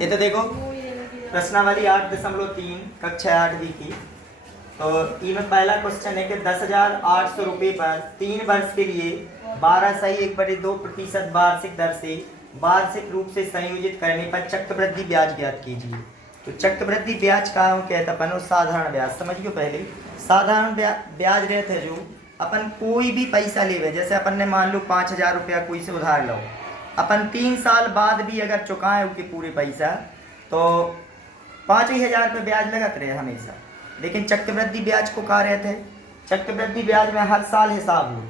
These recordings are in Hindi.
ये तो देखो प्रश्नावली 8.3 कक्षा 8वीं की। तो इसमें पहला क्वेश्चन है कि 10,800 रुपये पर 3 वर्ष के लिए 12.1/2% वार्षिक दर से वार्षिक रूप से संयोजित करने पर चक्रवृद्धि ब्याज ज्ञात कीजिए। तो चक्रवृद्धि ब्याज का हम कहते अपन वो साधारण ब्याज समझिए। पहले साधारण ब्याज रहते है जो अपन कोई भी पैसा लेवे, जैसे अपन ने मान लो 5,000 रुपया कोई से उधार लो, अपन 3 साल बाद भी अगर चुकाएं उसके पूरे पैसा तो 5,000 रुपये ब्याज लगत रहे हमेशा। लेकिन चक्रवृद्धि ब्याज को कहा रहते हैं, चक्रवृद्धि ब्याज में हर साल हिसाब हो,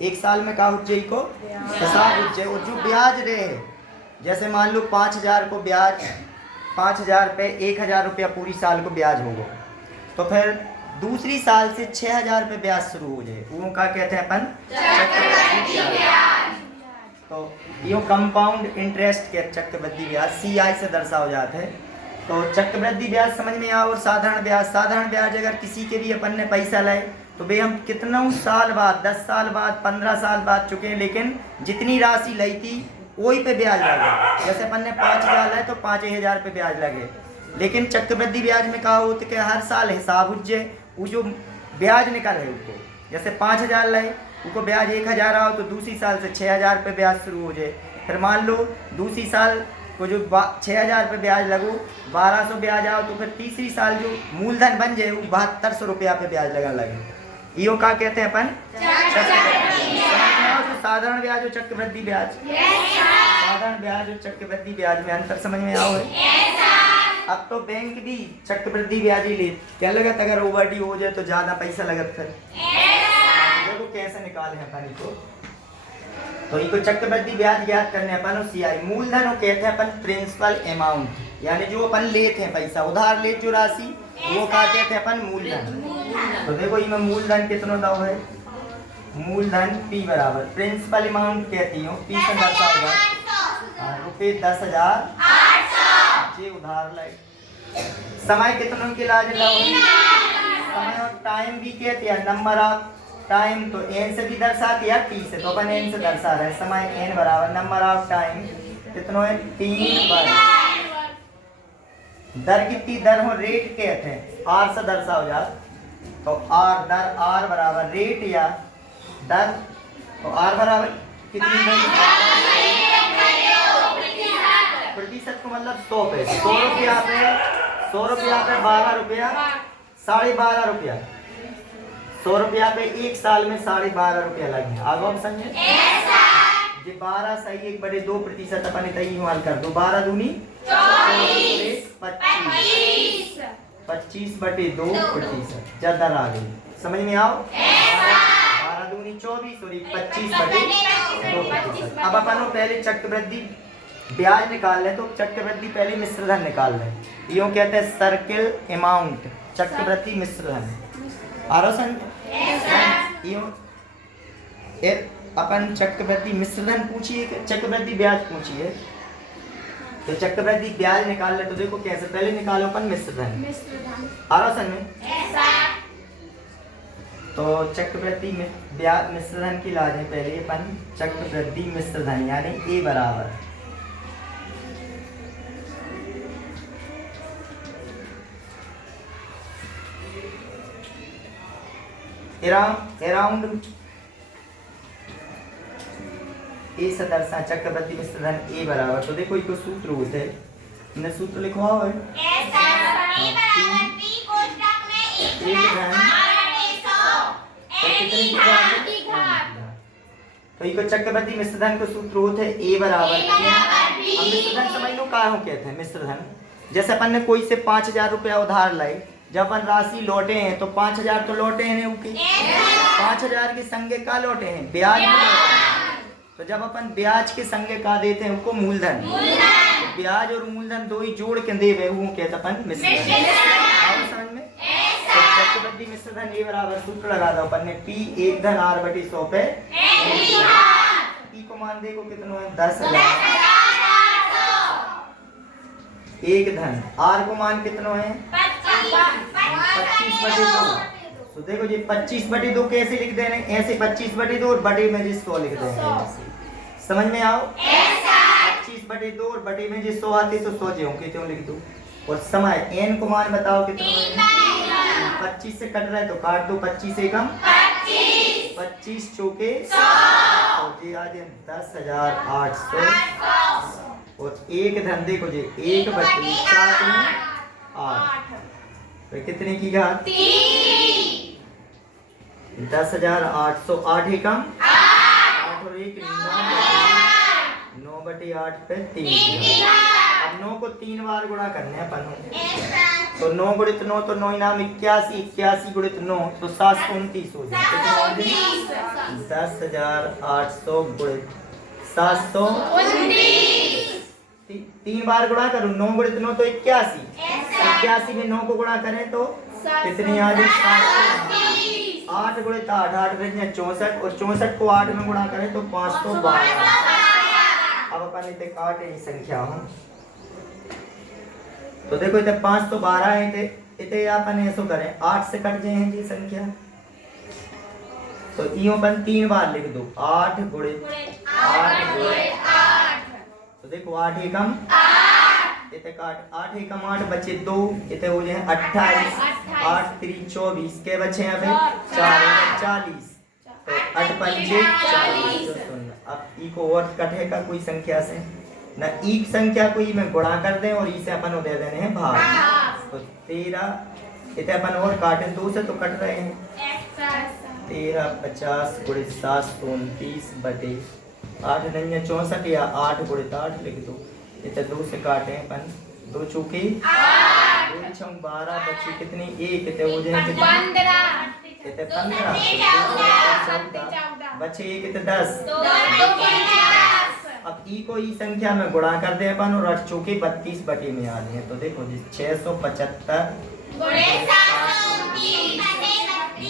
एक साल में का उज्जै को हिसाब उज्जै और जो ब्याज रहे, जैसे मान लो 5,000 को ब्याज 5,000 पे 1,000 रुपया पूरी साल को ब्याज होगा, तो फिर दूसरी साल से 6,000 रुपये ब्याज शुरू हो जाए, वो का कहते हैं अपन चक्रवृद्धि ब्याज। तो यो कंपाउंड इंटरेस्ट के चक्रवृद्धि ब्याज CI से दर्शा हो जाते हैं। तो चक्रवृद्धि ब्याज समझ में आओ। और साधारण ब्याज अगर किसी के भी अपन ने पैसा लाए तो भाई हम कितना साल बाद 10 साल बाद 15 साल बाद चुके, लेकिन जितनी राशि ली थी वही पे ब्याज लगे। जैसे अपन ने 5,000 लाए तो 5,000 पे ब्याज लगे। लेकिन चक्रवृद्धि ब्याज में कहा होता है कि हर साल हिसाब उज्जे वो जो ब्याज निकल है उसको, जैसे 5,000 लाए उनको ब्याज 1,000 आओ तो दूसरी साल से 6,000 पे ब्याज शुरू हो जाए। फिर मान लो दूसरी साल को जो 6,000 पे ब्याज लगो 1,200 ब्याज आओ तो फिर तीसरी साल जो मूलधन बन जाए वो 7,200 रुपया पे ब्याज लगने लगे। यो का कहते हैं अपन साधारण ब्याज और चक्रवृद्धि ब्याज। साधारण ब्याज और चक्रवृद्धि ब्याज में अंतर समझ में आओ है। अब तो बैंक भी चक्रवृद्धि ब्याज ही ले, क्या लगत अगर ओवरड्यू हो जाए तो ज्यादा पैसा लगत फिर देखो कैसे निकाले अपन इसको। तो इनको चक्रवृद्धि ब्याज ज्ञात करने अपन CI मूलधन कहते हैं अपन प्रिंसिपल अमाउंट, यानी जो अपन लेते हैं पैसा उधार ले जो राशि वो का कहते हैं अपन मूलधन। तो देखो इसमें मूलधन कितना दाव है, मूलधन P बराबर प्रिंसिपल अमाउंट कहती हूँ P से दर्शा होगा रुपये 10,800 उधार लाए। समय कितनों के लाज लाओ, समय और टाइम भी कहते हैं नंबर ऑफ टाइम, तो n से भी दर्शाती है T से, तो अपन n से दर्शा रहे समय n बराबर नंबर ऑफ टाइम कितना है 3 वर्ष। दर कितनी दर हो रेट कहते हैं R से दर्शा हो जाए तो R दर R बराबर रेट या दर, तो R बराबर कितनी प्रतिशत को मतलब 100 पे 100 रुपया पे 100 रुपया पे 12 रुपया 12.5 रुपया 100 रुपया पे एक साल में 12.5 रुपया लगे। आगे हम समझे जी 12 सही 1/2% अपन इतना इस्तेमाल कर दो 12 दूनी 25/2% ज्यादा आ गई समझ में आओ। 12 दूनी 24 और 25/2%। अब अपन पहले चक्रवृद्धि ब्याज निकाल ले तो चक्रवृद्धि पहले मिश्रधन निकाल ले, यूँ कहते हैं सर्किल अमाउंट चक्रवृद्धि मिश्रधन। अपन चक्रवृद्धि मिश्रधन पूछिए चक्रवृद्धि ब्याज पूछिए। तो चक्रवृद्धि ब्याज निकाल ले तो देखो कैसे, पहले निकालो अपन मिश्रधन आरोसन में। तो चक्रवृद्धि ब्याज मिश्रधन की लाज है पहले अपन चक्रवृद्धि मिश्रधन यानी A बराबर अराउंड ए से दर्शा चक्रवृद्धि मिश्रधन A बराबर। तो देखो इसको सूत्र होते हैं, मैंने सूत्र लिखवा हुआ है तो इसको चक्रवृद्धि मिश्रधन को सूत्र होते हैं A बराबर। अब मिश्रधन समझ लो क्या हो कहते हैं मिश्रधन। जैसे अपन ने कोई से 5,000 रुपया उधार लाए, जब अपन राशि लौटे हैं तो 5,000 तो लौटे हैं उनके 5,000 के संगे का लौटे हैं ब्याज में लौटे हैं। तो जब अपन ब्याज के संगे का देते हैं उनको मूलधन, तो ब्याज और मूलधन दो ही जोड़ के देवे वो कहते अपन मिश्रधन। समझ में तो चक्रवृद्धि मिश्रधन A बराबर सूत्र लगा दो अपन ने P 1/R/100 पे P को मान देखो कितना है 10,000 एक धन R को मान कितना है 25/2। तो देखो जी 25/2 कैसे लिख दे रहे हैं, ऐसे 25/2 और बड़े में 100 लिख देंगे। समझ में आओ 25/2 और बटे में जो 100 आते तो 100 जो के त्यों लिख दो। और समय n को मान बताओ कितना है। 25 से कट रहा है तो काट दो। 25 एकम 25 चौके 100 और ये आ जाए 10,800 और एक धंधे को जे 1/4 8 तो कितने की घात 10,808 एकम 8 और 1 9/8 पे 3। अब 9 को 3 बार गुणा करने हैं अपन। तो 9 गुणित 9 तो 9 नाम 81, 81 गुणित 9 तो 729 हो जाए। 10,800 गुणित 729 3 बार गुणा करो। 9 गुणित 9 तो 81, 81 में 9 को गुणा करें तो कितनी आ जाए 8 गुणित 8 8 रहे 64 और 64 को 8 में गुणा करें तो 512। अब अपन इतने काटे ही संख्या हूं तो देखो इतने 512 है। इतने अपन ऐसो करें 8 से कट जाए जी संख्या तो इयो अपन 3 बार लिख दो। 8 गुणित 8 तो देखो 8 एकम 8 इतने काट 8 एकम 8 बचे 2 इतने हो जाए 28 8 3 24 के बचे हैं अबे 4 40 तो 8 पंजे 40। अब ई को और कटेगा कोई संख्या से ना ई संख्या को ई में गुणा कर दें और ई से अपन दे देने हैं भाग। तो 13 इतने अपन और काटे 2 से तो कट रहे हैं 13 50 गुणित 729 बटे 8 नहीं 64 या 8 गुणित 8 लिख दो। इतने 2 से काटे अपन 2 चौके 2 6 12 बची कितनी 1 इतने हो जाए 15 बचे 1 इतने 10। अब ई को ई संख्या में गुणा कर दे अपन और 8 चौके 32 बटे में आ रहे हैं। तो देखो जी 675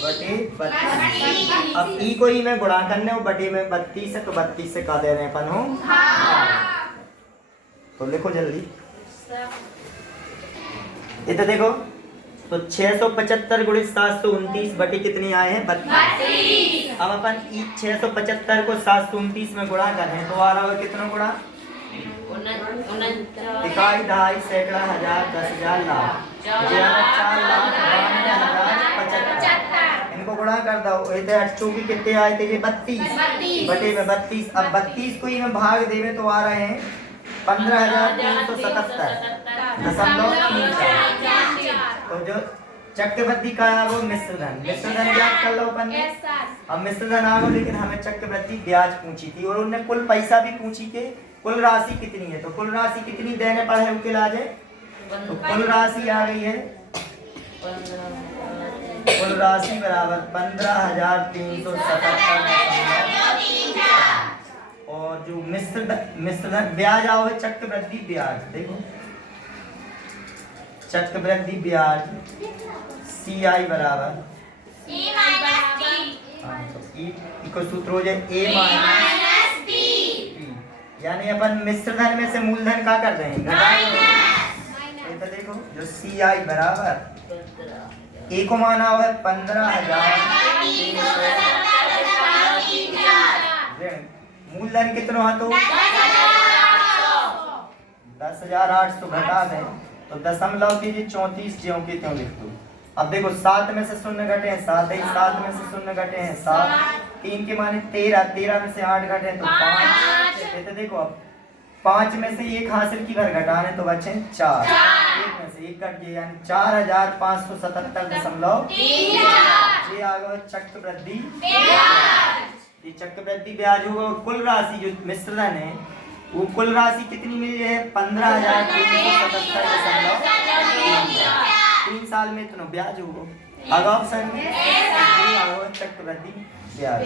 बटे 32। अब ई को ई में गुणा करने और बटे में 32 है तो 32 से का दे रहे हैं अपन हो तो लिखो जल्दी। इतना देखो तो 675 गुणित 729 बटे कितनी आए हैं 32। अब अपन 675 को 729 में गुणा कर रहे हैं तो आ रहा है कितना गुणा इकाई दहाई सैकड़ा हजार 10,000 लाख 4,92,075 इनको गुणा कर दो। इतने 8 चौकी कितने आए थे ये 32 बटे में 32। अब 32 को ही में भाग देवे तो आ रहे हैं 15,377.34। तो जो चक्रवृद्धि का है वो मिश्रधन ज्ञात कर लो अपन ने। अब मिश्रधन आ गो लेकिन हमें चक्रवृद्धि ब्याज पूछी थी और उन्होंने कुल पैसा भी पूछी के कुल राशि कितनी है। तो कुल राशि कितनी देने पर है उनके लाजे तो कुल राशि आ गई है कुल राशि बराबर 15,377 और जो मिश्रधन ब्याज आओ है चक्रवृद्धि ब्याज। देखो चक्रवृद्धि ब्याज CI बराबर तो ई को सूत्र हो जाए A माइनस P यानी अपन मिश्रधन में से मूलधन का कर रहे हैं घटाएंगे। तो देखो जो CI बराबर A को माना हुआ है 15,377 मूलधन कितना है तो 10,800 घटा दें तो दशमलव कीजिए 34 ज्यों के त्यों लिख दो। अब देखो 7 में से 0 घटे हैं 7 है 7 में से 0 घटे हैं 7 3 के माने 13 13 में से 8 घटे तो 5 तो देखो अब 5 में से 1 हासिल की घर घटाने तो बचे 4 1 में से 1 कट गया यानी 4,577.3 ये आ गया चक्रवृद्धि ये चक्रवृद्धि ब्याज होगा। और कुल राशि जो मिश्रधन है वो कुल राशि कितनी मिली है 15,377.3 3 साल में इतना ब्याज होगा। अगर ऑप्शन में चक्रवृद्धि ब्याज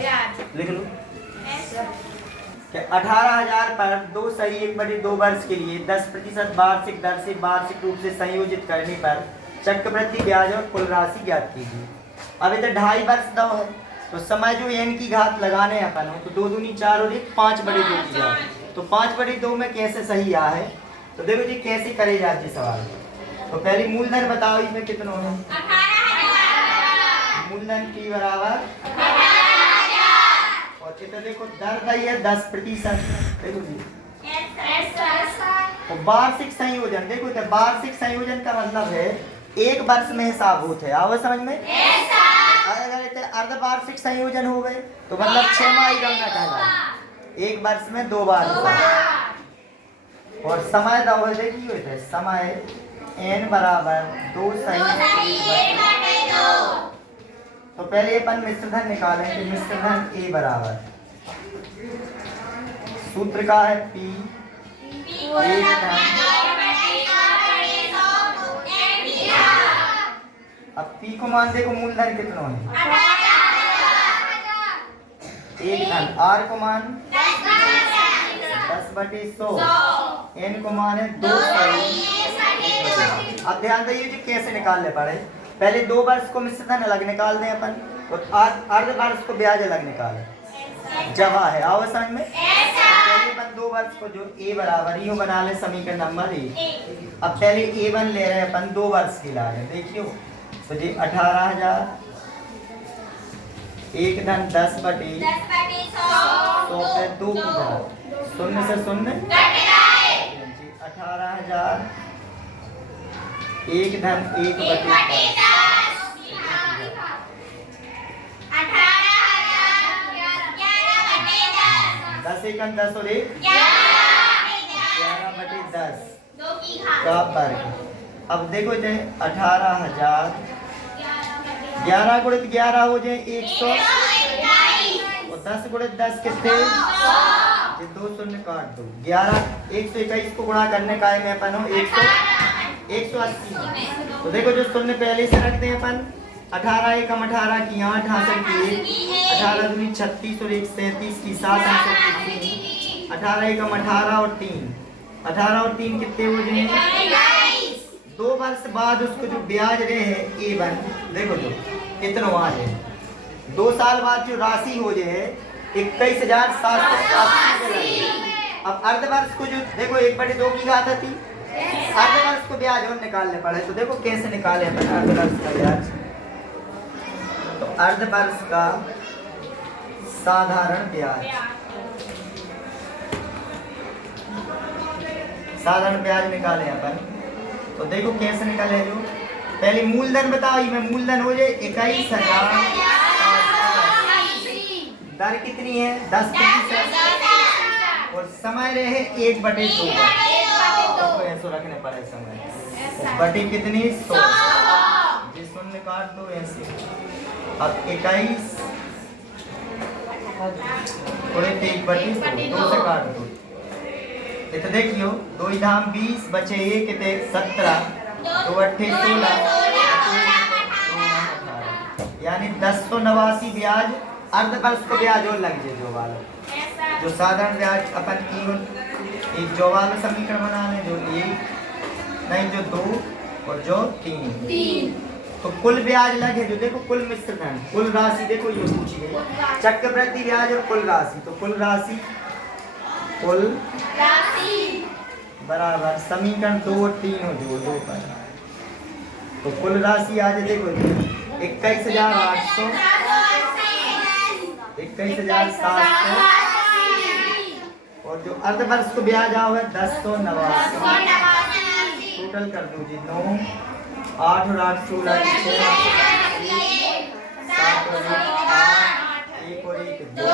लिख लो कि 18,000 पर 2 सही 1/2 वर्ष के लिए 10% वार्षिक दर से वार्षिक रूप से संयोजित करने पर चक्रवृद्धि ब्याज और कुल राशि ज्ञात कीजिए। अब इधर 2.5 वर्ष दो है तो समय जो n की घात लगाने अपन हो तो 2 दूनी 4 और 1 5/2 की जाए तो 5/2 में कैसे सही आ है। तो देखो जी कैसे करे जाते सवाल। तो पहले मूलधन बताओ इसमें कितना है मूलधन की बराबर और कितना देखो दर दी है 10%। देखो जी और वार्षिक संयोजन देखो तो वार्षिक संयोजन का मतलब है एक वर्ष में हिसाब होते हैं। आओ समझ में। अगर अर्धवार्षिक संयोजन हो गए तो मतलब 6 माही गणना कहलाए, एक वर्ष में 2 बार होता है। और समय दो है देखिए समय n बराबर 2 सही। तो पहले अपन मिश्रधन निकालेंगे। मिश्रधन a बराबर सूत्र का है P एक धन। अब P को मान देखो मूलधन कितना है 1 धन, R को मान 10/100, N को मान है 2 सही। अब ध्यान दीजिए कि कैसे निकालने पड़े। पहले 2 वर्ष को मिश्रधन अलग निकाल दें अपन और अर्ध वर्ष को ब्याज अलग निकालें। जवा है आओ समझ में। पहले अपन 2 वर्ष को जो a बराबर यूं बना ले समीकरण नंबर 1। अब पहले a1 ले रहे हैं अपन 2 वर्ष की ला रहे देखियो तो जी 18,000 1 धन 10/100 पे 2 की घात 0 से 0 18,000 1 धन 1/10 10 एकम 10 और 1 11/10 का वर्ग। अब देखो इधर 18,000 11 गुणित 11 हो जाए 100 और 10 गुणित 10 कितने ये 2 शून्य काट दो 11 121 को गुणा करने का है मैं अपन हो 180। तो देखो जो शून्य पहले से रखते हैं अपन 18 एकम 18 की 8 हासिल किए 18 दूनी 36 और 1 37 की 7 हासिल की 18 एकम 18 और 3 18 और 3 कितने हो जाएंगे 2 वर्ष बाद उसको जो ब्याज रहे है A1 देखो जो कितना वहाँ है 2 साल बाद जो राशि हो जाए 21,780। अब अर्धवर्ष को जो देखो 1/2 की घात थी अर्धवर्ष को ब्याज और निकालने पड़े। तो देखो कैसे निकाले अपन अर्धवर्ष का ब्याज। तो अर्धवर्ष का साधारण ब्याज निकाले अपन। तो देखो कैसे निकाले जो पहले मूलधन बताओ मैं मूलधन हो जाए 21,000 दर कितनी है 10% और समय रहे 1/2 ऐसा रखने पड़े समय बटे कितनी 100 जी शून्य काट दो ऐसे। अब 21 थोड़े 1/2 से काट दो तो देखियो 2 धाम 20 बचे 1 कितने 17 2 अट्ठे 16 यानी 1089 ब्याज अर्धवर्ष को ब्याज और लग जाए जो वाला जो साधारण ब्याज अपन की एक जो वाला समीकरण बना ले जो 1 नहीं जो 2 और जो 3 तो कुल ब्याज लगे जो देखो कुल मिश्रधन कुल राशि देखो ये पूछी गई चक्रवृद्धि ब्याज और कुल राशि। तो कुल राशि बराबर समीकरण 2 और 3 हो जो 2 पर तो कुल राशि आज देखो 21,800 21,700 और जो अर्धवर्ष को ब्याज आओ है 1089 टोटल कर दो जी 9 8 और 8 16 7 और 1 और 1 2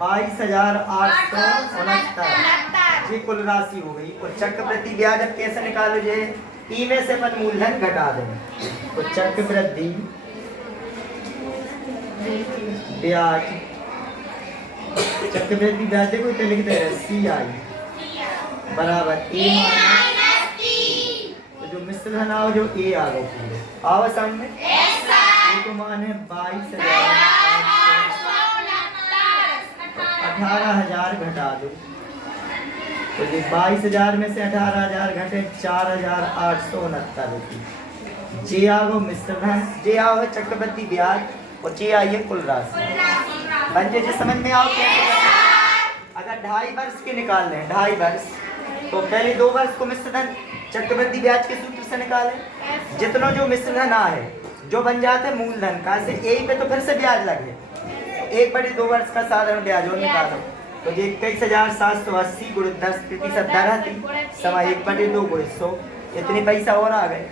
22,869 ये कुल राशि हो गई। और चक्रवृद्धि ब्याज अब कैसे निकालो जे ई में से अपन मूलधन घटा दें तो चक्रवृद्धि ब्याज देखो इतने लिखते हैं CI बराबर A तो जो मिश्रधन आओ जो A आ गो पूरे आओ सामने A को मान है 18,000 घटा दो तो ये 22,000 में से 18,000 घटे 4,869 रुपये। जे आओ मिश्रधन जे आओ है चक्रवृद्धि ब्याज और जे आई है कुल राशि बन जाए समझ में आओ क्या। अगर 2.5 वर्ष के निकाल लें 2.5 वर्ष तो पहले 2 वर्ष को मिश्रधन चक्रवृद्धि ब्याज के सूत्र से निकालें जितना जो मिश्रधन आए जो बन जाते मूलधन का से यही पे तो फिर से ब्याज लगे 1/2 वर्ष का साधारण ब्याज और निकालो तो ये 21,780 गुणे 10% दर है समय 1/2 गुणे 100 इतने पैसा और आ गए।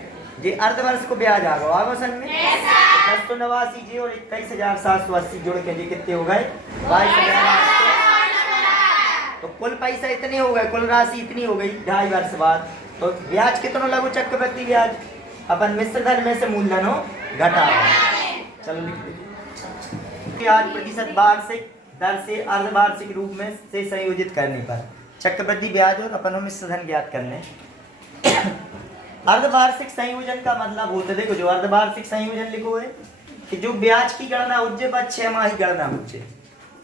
ये अर्धवर्ष को ब्याज आ गया आगो सन में 1089 जी और 21,780 जोड़ के जी कितने हो गए 22,800। तो कुल पैसा इतने हो गए, कुल राशि इतनी हो गई 2.5 वर्ष बाद। तो ब्याज कितना लगू चक्रवृद्धि ब्याज अपन मिश्र धन में से मूलधन हो घटा। चलो लिख दीजिए 8% वार्षिक दर से अर्धवार्षिक रूप में से संयोजित करने पर चक्रवृद्धि ब्याज और अपन मिश्र धन ज्ञात करने। अर्धवार्षिक संयोजन का मतलब होता है, देखो जो अर्धवार्षिक संयोजन लिखो है कि जो ब्याज की गणना उज्जे पर 6 माह की गणना उज्जे,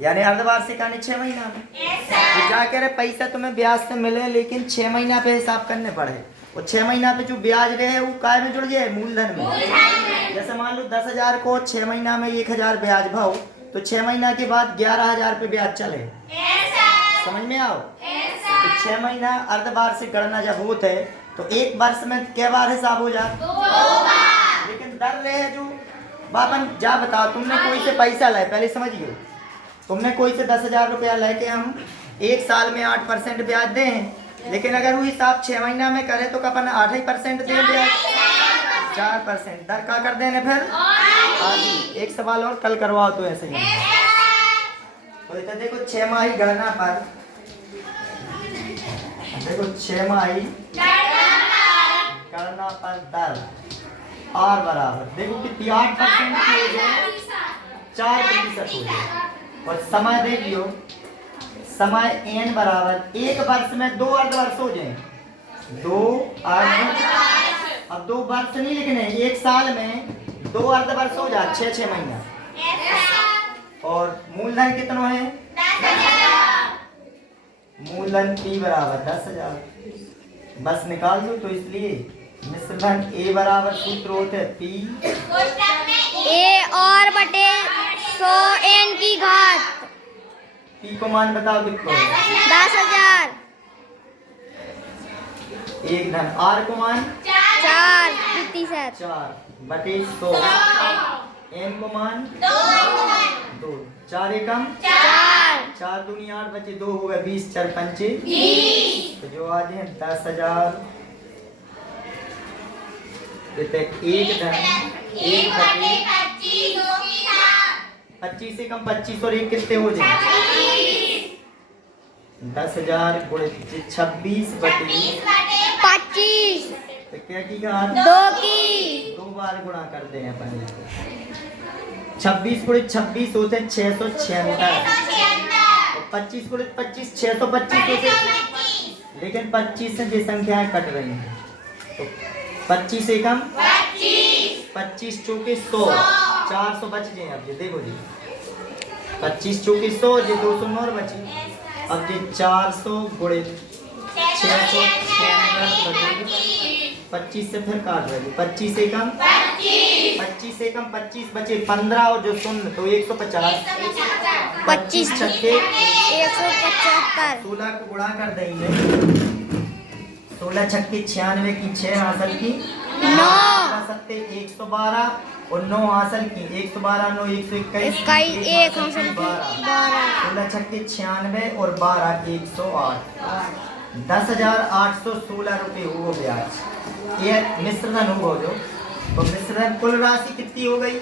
यानी अर्धवार्षिक आने 6 महीना में तो क्या कह रहे पैसा तुम्हें ब्याज से मिले लेकिन 6 महीना पे हिसाब करने पड़े और 6 महीना पे जो ब्याज रहे वो काय में जुड़ जाए मूलधन में। जैसे मान लो 10,000 को 6 महीना में 1,000 ब्याज भाव तो 6 महीना के बाद 11,000 पे ब्याज चले। समझ में आओ तो 6 महीना अर्धवार्षिक गणना जब होते है तो एक वर्ष में क्या बार हिसाब हो जाए 2 बार। लेकिन दर रहे जो बापन जा बताओ तुमने कोई से पैसा लाए पहले समझिए, तुमने कोई से 10,000 रुपया लेके हम एक साल में 8% ब्याज दे हैं, लेकिन अगर वो हिसाब 6 महीना में करे तो अपन 8% दे ब्याज 4%। दर का कर देने फिर आधी। एक सवाल और कल करवाओ तो ऐसे ही। तो इधर देखो 6 माही गणना पर देखो 6 माही गणना पर दर R बराबर देखो कितनी 8% की हो जाए 4% हो जाए और समय देख लियो समय n बराबर एक वर्ष में 2 अर्धवर्ष हो जाए 2 अर्ध। अब 2 वर्ष नहीं लिखने एक साल में 2 अर्धवर्ष हो जाए 6 महीना। और मूलधन कितना है 10,000। मूलधन P बराबर 10,000 बस निकाल दो। तो इसलिए मिश्रधन A बराबर सूत्र होते है P A और बटे 100 n की घात। P को मान बताओ कितना है 10,000। एक धन R को मान 4% 4 बटे 100 n को मान 2 4 एकम 4 दूनी 8 बचे 2 हो गए 20 4 पंचे 20। तो जो आज है 10,000 एक धन 1 बटे 25 से कम 25 और 1 कितने हो जाए 10,000 गुणे 26 बटे 25। तो क्या की घात 2 की 2 बार गुणा कर दें अपन 26 गुणे 26 होते हैं 676 और 25 गुणे 25 625 होते हैं। लेकिन 25 से ये संख्याएं कट रही हैं तो 25 से कम 25 चौके 100 400 बच जाए। अब ये देखो जी 25 चौके 100 ये 209 बची। अब ये 400 गुणे 25 से फिर काट रहे 25 से कम 25 बचे 15 और जो शून्य तो 150 25 छक्के 175 16 को गुणा कर देंगे 16 छक्के 96 की 6 हासिल की 9 सत्ते 112 और 9 हासिल की 112 9 121 1 हासिल की 16 छक्के 96 और 12 108 10,816 रुपये हो ब्याज। ये मिश्रधन हो जो तो मिश्रधन कुल राशि कितनी हो गई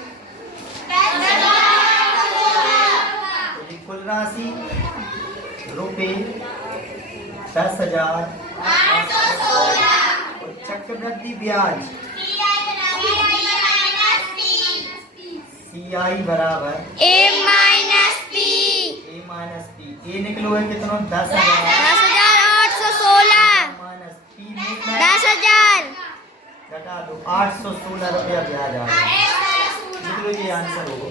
तो कुल राशि रुपये 10,000 और चक्रवृद्धि ब्याज CI बराबर A माइनस P A निकलो है कितना 10,816 माइनस P 10,000 घटा दो 816 रुपया ब्याज आ रहा है। ये आंसर होगा।